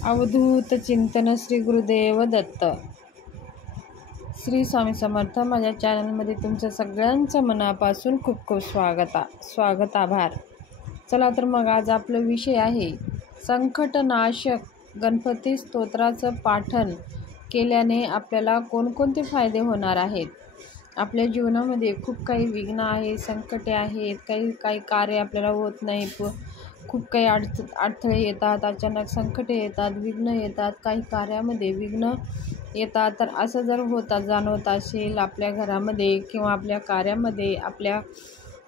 अवधूत चिंतन श्री गुरुदेव दत्त. श्री स्वामी समर्थ. माझ्या चॅनलमध्ये तुमचं सगळ्यांचं मनापासून खूप खूप स्वागत आभार. चला तर मग आज आपला विषय आहे संकटनाशक गणपती स्तोत्राचं पाठन केल्याने आपल्याला कोणकोणते फायदे होणार आहेत. आपल्या जीवनामध्ये खूप काही विघ्न आहे, संकटे आहेत, काही कार्य आपल्याला होत नाही, खूप काही अडथळे येतात, अचानक संकटे येतात, विघ्न येतात, काही कार्यामध्ये विघ्न येतात. तर असं जर जाणवत असेल आपल्या घरामध्ये किंवा आपल्या कार्यामध्ये, आपल्या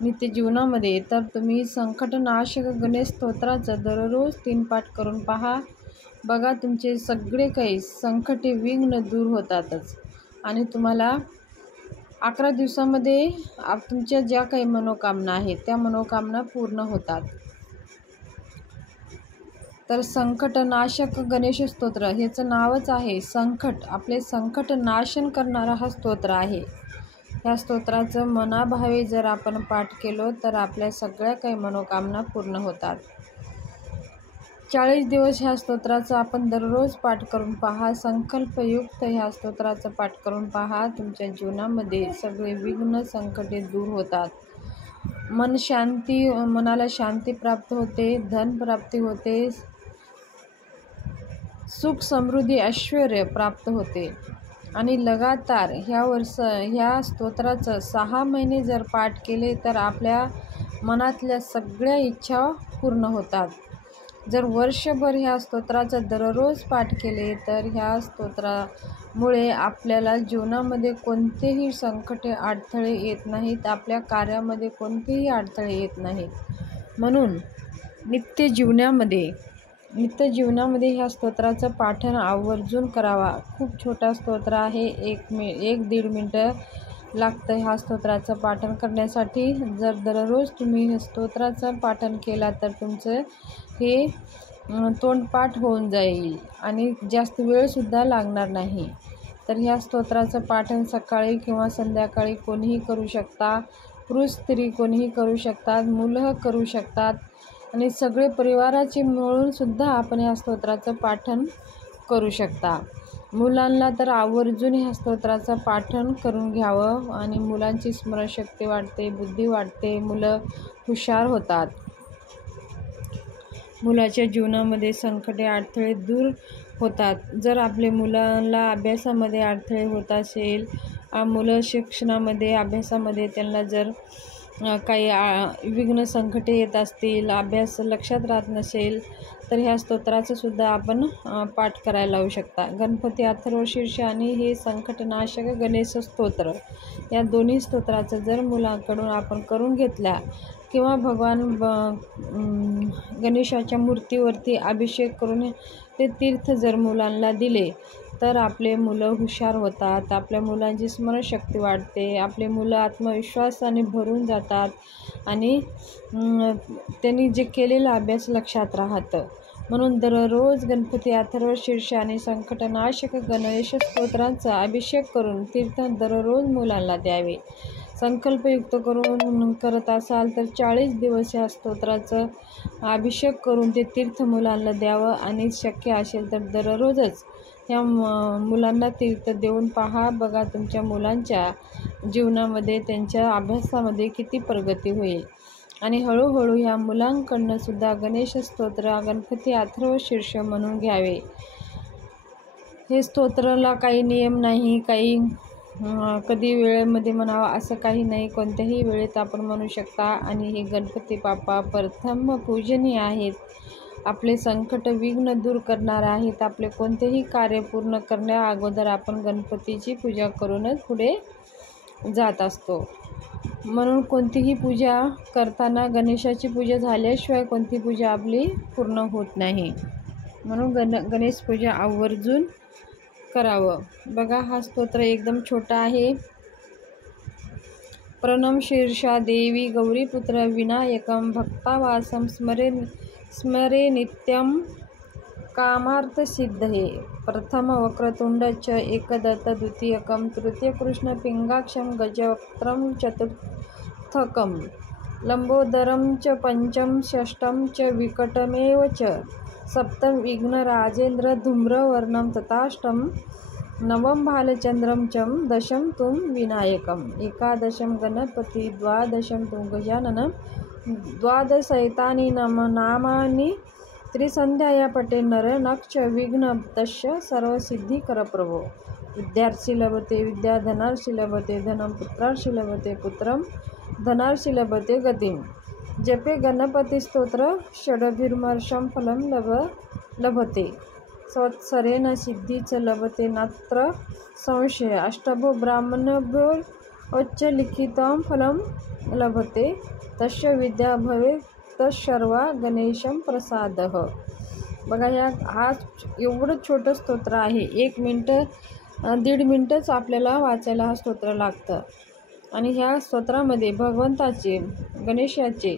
नित्यजीवनामध्ये, तर तुम्ही संकटनाशक गणेश स्तोत्राचं दररोज 3 पाठ करून पहा. बघा तुमचे सगळे काही संकटे विघ्न दूर होतातच आणि तुम्हाला 11 दिवसामध्ये तुमच्या ज्या काही मनोकामना आहेत त्या मनोकामना पूर्ण होतात. तर संकटनाशक गणेश स्तोत्र ह्याचं नावच आहे संकट, आपले संकट नाशन करणारा हा स्तोत्र आहे. ह्या स्तोत्राचं मनाभावे जर आपण पाठ केलो तर आपल्या सगळ्या काही मनोकामना पूर्ण होतात. 40 दिवस ह्या स्तोत्राचं आपण दररोज पाठ करून पहा. संकल्पयुक्त ह्या स्तोत्राचं पाठ करून पहा. तुमच्या जीवनामध्ये सगळे विघ्न संकटे दूर होतात. मनाला शांती प्राप्त होते, धन प्राप्ती होते, सुख समृद्धी ऐश्वर्य प्राप्त होते. आणि लगातार ह्या स्तोत्राचं 6 महिने जर पाठ केले तर आपल्या मनातल्या सगळ्या इच्छा पूर्ण होतात. जर वर्षभर ह्या स्तोत्राचं दररोज पाठ केले तर ह्या स्तोत्रामुळे आपल्याला जीवनामध्ये कोणतेही संकटे अडथळे येत नाहीत, आपल्या कार्यामध्ये कोणतेही अडथळे येत नाहीत. म्हणून नित्यजीवनामध्ये ह्या स्तोत्राचं पाठन आवर्जून करावा. खूप छोटा स्तोत्र आहे, 1-1.5 मिनटं लागतं ह्या स्तोत्राचं पाठन करण्यासाठी. जर दररोज तुम्ही हे स्तोत्राचं पाठन केला तर तुमचं हे तोंडपाठ होऊन जाईल आणि जास्त वेळसुद्धा लागणार नाही. तर ह्या स्तोत्राचं पाठन सकाळी किंवा संध्याकाळी कोणीही करू शकता. पुरुष स्त्री कोणीही करू शकतात, मुलं करू शकतात आणि सगळे परिवाराचे मिळूनसुद्धा आपण ह्या स्तोत्राचं पाठन करू शकता. मुलांना तर आवर्जून ह्या स्तोत्राचं पाठन करून घ्यावं आणि मुलांची स्मरणशक्ती वाढते, बुद्धी वाढते, मुलं हुशार होतात. मुलाच्या जीवनामध्ये संकटे अडथळे दूर होतात. जर आपल्या मुलांना अभ्यासामध्ये अडथळे होत असेल, मुलं शिक्षणामध्ये अभ्यासामध्ये त्यांना जर काही विघ्न संकटे येत असतील, अभ्यास लक्षात राहत नसेल तर ह्या स्तोत्राचं सुद्धा आपण पाठ करायला लावू शकता. गणपती अथर्वशीर्ष आणि हे संकटनाशक गणेश स्तोत्र या दोन्ही स्तोत्राचं जर मुलांकडून आपण करून घेतल्या किंवा भगवान गणेशाच्या मूर्तीवरती अभिषेक करून ते तीर्थ जर मुलांना दिले तर आपले मुलं हुशार होतात, आपल्या मुलांची स्मरणशक्ती वाढते, आपले मुलं आत्मविश्वासाने भरून जातात आणि त्यांनी जे केलेला अभ्यास लक्षात राहतं. म्हणून दररोज गणपती अथर्वशीर्ष आणि संकटनाशक गणेश स्तोत्रांचा अभिषेक करून तीर्थ दररोज मुलांना द्यावे. संकल्पयुक्त करून करत असाल तर 40 दिवस या स्तोत्राचं अभिषेक करून ते तीर्थ मुलांना द्यावं आणि शक्य असेल तर दररोजच ह्या मुलांना तीर्थ देऊन पहा. बघा तुमच्या मुलांच्या जीवनामध्ये, त्यांच्या अभ्यासामध्ये किती प्रगती होईल. आणि हळूहळू ह्या मुलांकडनं सुद्धा गणेश स्तोत्र गणपती अथर्वशीर्ष म्हणून घ्यावे. हे स्तोत्राला काही नियम नाही, काही कधी वेळेमध्ये म्हणावा असं काही नाही, कोणत्याही वेळेत आपण म्हणू शकता. आणि हे गणपती बाप्पा प्रथम पूजनीय आहेत, आपले संकट विघ्न दूर करणार आहेत. आपले कोणतेही कार्य पूर्ण करण्या अगोदर आपण गणपतीची पूजा करूनच पुढे जात असतो. म्हणून कोणतीही पूजा करताना गणेशाची पूजा झाल्याशिवाय कोणती पूजा आपली पूर्ण होत नाही. म्हणून गणेश पूजा आवर्जून करावं. बघा हा स्तोत्र एकदम छोटा आहे. प्रणम शीर्षा देवी गौरीपुत्र विनायकं भक्तावासं स्मरे नित्यं कामार्थसिद्धये. प्रथम वक्रतुंड च एकदंत द्वितीयकं तृतीयकृष्ण पिंगाक्षं गजवक्त्रं चतुर्थकं लंबोदरं च पंचम षष्ठं च विकटमेव च सप्तम विघ्न राजेंद्र धूम्रवर्णम तथाष्टम नवम भालचंद्रम चम दशम तुम विनायकम एकादशम गणपती द्वादशम तुम गजानन द्वादशैतानि नामानि त्रिसंध्याया पटे नर नक्ष विघ्न दश्य सर्वसिद्धिकर प्रभो विद्यार्थी लभते विद्या धनार्षी लभते धनम पुत्रार्षी लभते पुत्रम धनार्षी लभते गतिम जपे गणपती स्तोत्र षडभिर्मर्षं फलं लभते संवत्सरेण सिद्धीच लभते नात्र संशय अष्टभो ब्राह्मणभ्यो उच्चलिखितं फलं लभते तस्य विद्या भवे तत्सर्वा गणेशं प्रसादः. बघा हा एवढं छोटं स्तोत्र आहे. 1 मिनटं 1.5 मिनटंच आपल्याला वाचायला हा स्तोत्र लागतं. आणि ह्या स्तोत्रामध्ये भगवंताचे गणेशाचे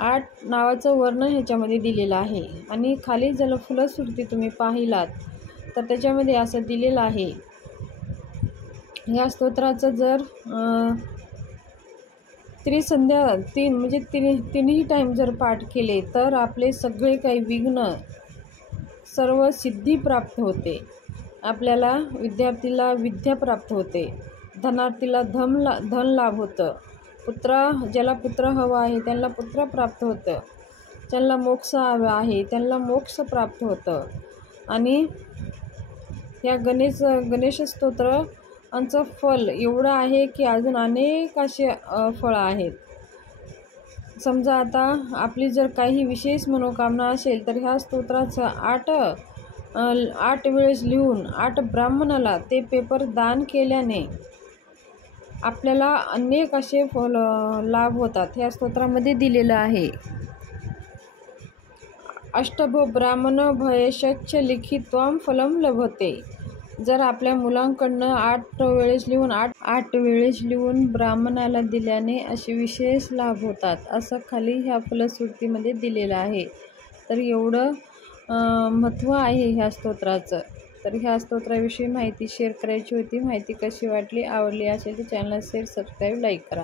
8 नावाचं वर्णन ह्याच्यामध्ये दिलेलं आहे. आणि खाली जर फलश्रुती तुम्ही पाहिलात तर त्याच्यामध्ये असं दिलेलं आहे. ह्या स्तोत्राचं जर त्रिसंध्या म्हणजे तिन्ही टाईम जर पाठ केले तर आपले सगळे काही विघ्न सर्व सिद्धी प्राप्त होते. आपल्याला विद्यार्थीला विद्या प्राप्त होते, धनार्थीला धन लाभ होतं, ज्याला पुत्र हवा आहे त्यांना पुत्र प्राप्त होतं, ज्यांना मोक्ष हवा आहे त्यांना मोक्ष प्राप्त होतं. आणि या गणेश स्तोत्रांचं फल एवढं आहे की अजून अनेक असे फळं आहेत. समजा आता आपली जर काही विशेष मनोकामना असेल तर ह्या स्तोत्राचं 8 वेळेस लिहून 8 ब्राह्मणाला ते पेपर दान केल्याने आपल्याला अनेक असे लाभ होतात. ह्या स्तोत्रामध्ये दिलेलं आहे. अष्टभो ब्राह्मण भयशच्च लिखित्वं फलं लभते. जर आपल्या मुलांकडनं 8 वेळेस लिहून ब्राह्मणाला दिल्याने असे विशेष लाभ होतात असं खाली ह्या फलश्रुतीमध्ये दिलेलं आहे. तर एवढं महत्त्व आहे ह्या स्तोत्राचं. तर ह्या स्तोत्राविषयी माहिती शेअर करायची होती. माहिती कशी वाटली, आवडली असेल तर चॅनलला शेअर, सबस्क्राईब, लाईक करा.